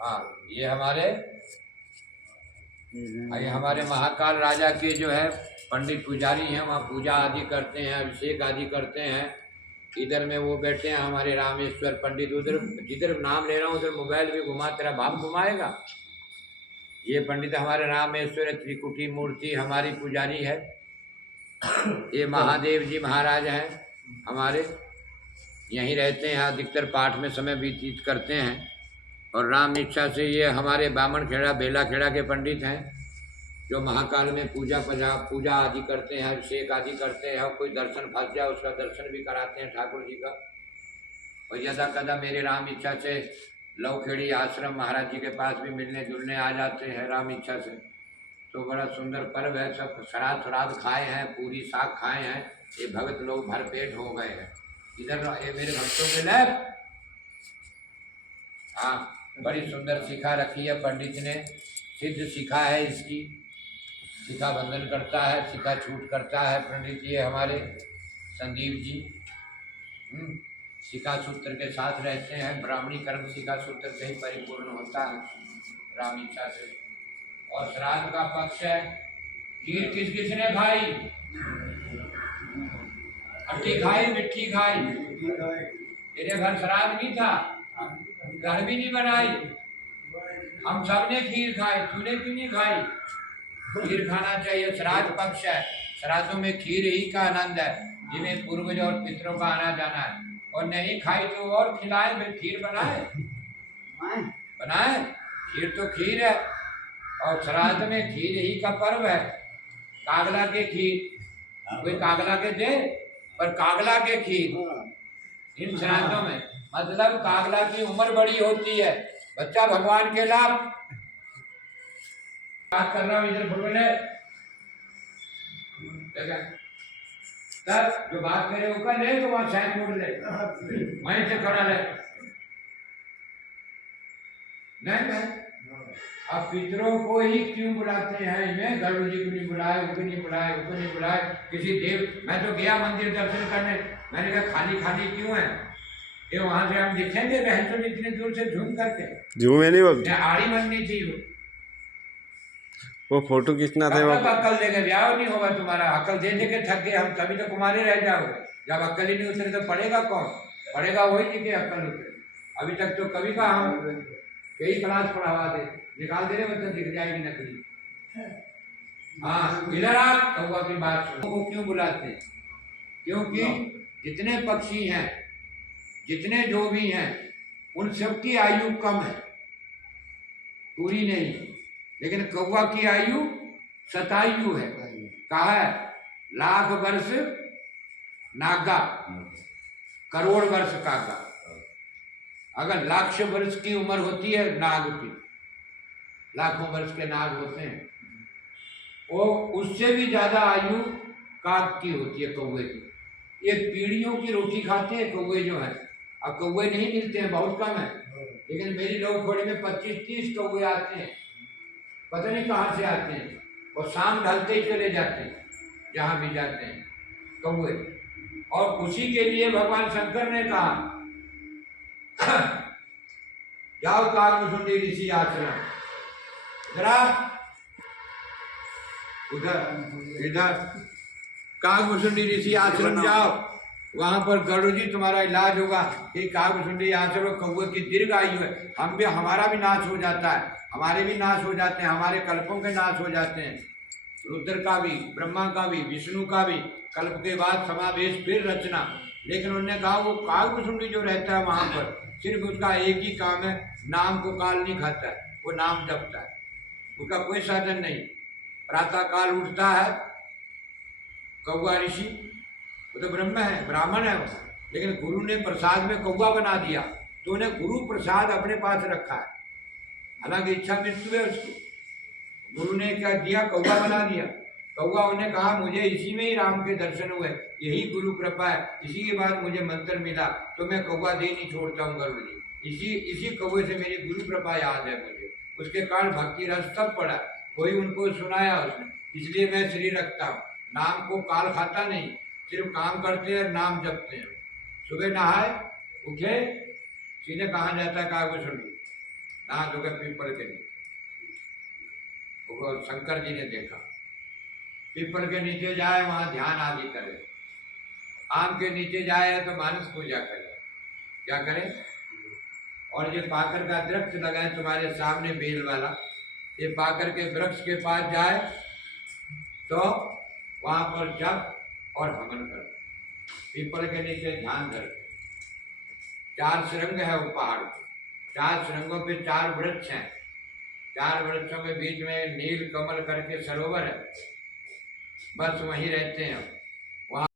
हाँ ये हमारे महाकाल राजा के जो है पंडित पुजारी हैं, वहाँ पूजा आदि करते हैं, अभिषेक आदि करते हैं। इधर में वो बैठे हैं हमारे रामेश्वर पंडित। उधर जिधर नाम ले रहा हूँ उधर मोबाइल भी घुमा, तेरा बाप घुमाएगा। ये पंडित हमारे रामेश्वर त्रिकुटी मूर्ति हमारी पुजारी है। ये महादेव जी महाराज हैं हमारे, यहीं रहते हैं, अधिकतर पाठ में समय व्यतीत करते हैं। और राम इच्छा से ये हमारे बामन खेड़ा बेला खेड़ा के पंडित हैं, जो महाकाल में पूजा आदि करते हैं, अभिषेक आदि करते हैं। और कोई दर्शन फंस जाए उसका दर्शन भी कराते हैं ठाकुर जी का। और यदा कदा मेरे राम इच्छा से लवखेड़ी आश्रम महाराज जी के पास भी मिलने जुलने आ जाते हैं राम इच्छा से। तो बड़ा सुंदर पर्व है। सब श्राद्ध खाए हैं, पूरी साग खाए हैं, ये भगत लोग भरपेट हो गए हैं। इधर ये मेरे भक्तों के लिए हाँ बड़ी सुंदर शिखा रखी है पंडित ने, सिद्ध शिखा है इसकी। शिखा बंधन करता है, शिखा छूट करता है पंडित ये हमारे संदीप जी। शिखा सूत्र के साथ रहते हैं। ब्राह्मणी कर्म शिखा सूत्र से ही परिपूर्ण होता है राम इच्छा से। और श्राद्ध का पक्ष है। खीर किस किसने खाई? खट्टी खाई, मिट्ठी खाई? तेरे घर श्राद्ध नहीं था, घर भी नहीं बनाई, हम सब ने खीर खाई, तूने क्यों नहीं खाई? खीर खाना चाहिए, श्राद्ध पक्ष है। श्राद्धों में खीर ही का आनंद है, जिन्हें पूर्वज और पितरों का आना जाना है। और नहीं खाई तो और खिलाए, फिर खीर बनाए। खीर तो खीर है, और श्राद्ध में खीर ही का पर्व है। कागला के खीर, कोई कागला के दे, पर कागला के खीर इन श्राद्धों में, मतलब कागला की उम्र बड़ी होती है, बच्चा भगवान के लाभ। बात कर रहा हूँ इधर बोले तब जो बात करे वो कर ले, तो वहां साइन मोड़ ले, वहीं से खड़ा ले। नहीं अब पितरों को ही क्यों बुलाते हैं? इन्हें गरुड़ जी को नहीं बुलाए, उनको नहीं बुलाए, उनको नहीं बुलाए, किसी देव। मैं तो गया मंदिर दर्शन करने, मैंने कहा खाली खाली क्यों है ये? वहां से हम दिखेंगे रहते तो इतने दूर से झूम करके झूमे नहीं बोलते, आड़ी मननी थी वो फोटो खींचना था। अक्ल देके ब्याह नहीं होगा तुम्हारा। अक्ल दे के थक गए हम, तभी तो कुमारी रह जाओगे। जब अक्ल ही नहीं उतरे तो पढ़ेगा कौन? पढ़ेगा वही जिसे अक्ल उतरे। अभी तक तो कभी का हम कई क्लास पढ़ावा दे, निकाल दे रहे बच्चा, दिख जाएगी नकली। हाँ इधर आप कौवा की बात सुनो। वो क्यों बुलाते हैं? क्योंकि जितने पक्षी हैं, जितने जो भी हैं, उन सबकी आयु कम है, पूरी नहीं। लेकिन कौवा की आयु शतायु है। कहा है लाख वर्ष नागा, करोड़ वर्ष कागा। अगर लाख वर्ष की उम्र होती है नाग की, लाखों वर्ष के नाग होते हैं, वो उससे भी ज्यादा आयु काग की होती है, कौवे की। ये पीढ़ियों की रोटी खाते हैं कौवे जो है। अब कौवे नहीं मिलते हैं, बहुत कम है, लेकिन मेरी लोग थोड़ी में 25-30 कौवे आते हैं, पता नहीं कहाँ से आते हैं, और शाम ढलते ही चले जाते हैं जहाँ भी जाते हैं कौवे। और उसी के लिए भगवान शंकर ने कहा जाओ कागभूषुंडी ऋषि आश्रम, जरा उधर इधर कागभूषुंडी ऋषि आश्रम जाओ, वहां पर गरुड़ जी तुम्हारा इलाज होगा। कि कागभूषुंडी आश्रम कौवे की दीर्घ आयु है। हम भी, हमारा भी नाश हो जाता है, हमारे भी नाश हो जाते हैं, हमारे कल्पों के नाश हो जाते हैं, रुद्र का भी, ब्रह्मा का भी, विष्णु का भी। कल्प के बाद समावेश फिर रचना। लेकिन उन्होंने कहा वो कागभूषुंडी जो रहता है वहां पर, सिर्फ उसका एक ही काम है, नाम को काल नहीं खाता है, वो नाम जपता है, उसका कोई साधन नहीं। प्रातः काल उठता है कौवा ऋषि, वो तो ब्रह्म है, ब्राह्मण है वो, लेकिन गुरु ने प्रसाद में कौवा बना दिया, तो उन्हें गुरु प्रसाद अपने पास रखा है। हालांकि इच्छा मृत्यु है उसकी, गुरु ने क्या दिया? कौवा बना दिया। कौवा उन्हें कहा मुझे इसी में ही राम के दर्शन हुए, यही गुरु कृपा है, इसी के बाद मुझे मंत्र मिला, तो मैं कौवा दे नहीं छोड़ता हूँ गरुड़ जी। इसी कौवे से मेरी गुरु कृपा याद है मुझे, उसके कारण भक्ति रस तब पड़ा, कोई उनको सुनाया उसने, इसलिए मैं शरीर रखता हूँ। नाम को काल खाता नहीं, सिर्फ काम करते हैं, नाम जपते हैं। सुबह नहाए उठे सीधे कहाँ जाता है कागभूषुंडी, नहा धोकर पीपल के नीचे। और शंकर जी ने देखा पीपल के नीचे जाए वहां ध्यान आदि करे, आम के नीचे जाए तो मानस पूजा करे, क्या करे। और ये पाकर का वृक्ष लगा है तुम्हारे सामने बेल वाला, ये पाकर के वृक्ष के पास जाए तो वहां पर जप और हवन कर, पीपल के नीचे ध्यान धर। 4 श्रृंग है वो पहाड़, 4 श्रृंगों पे 4 वृक्ष हैं, 4 वृक्षों के बीच में नील कमल करके सरोवर है, बस वहीं रहते हैं।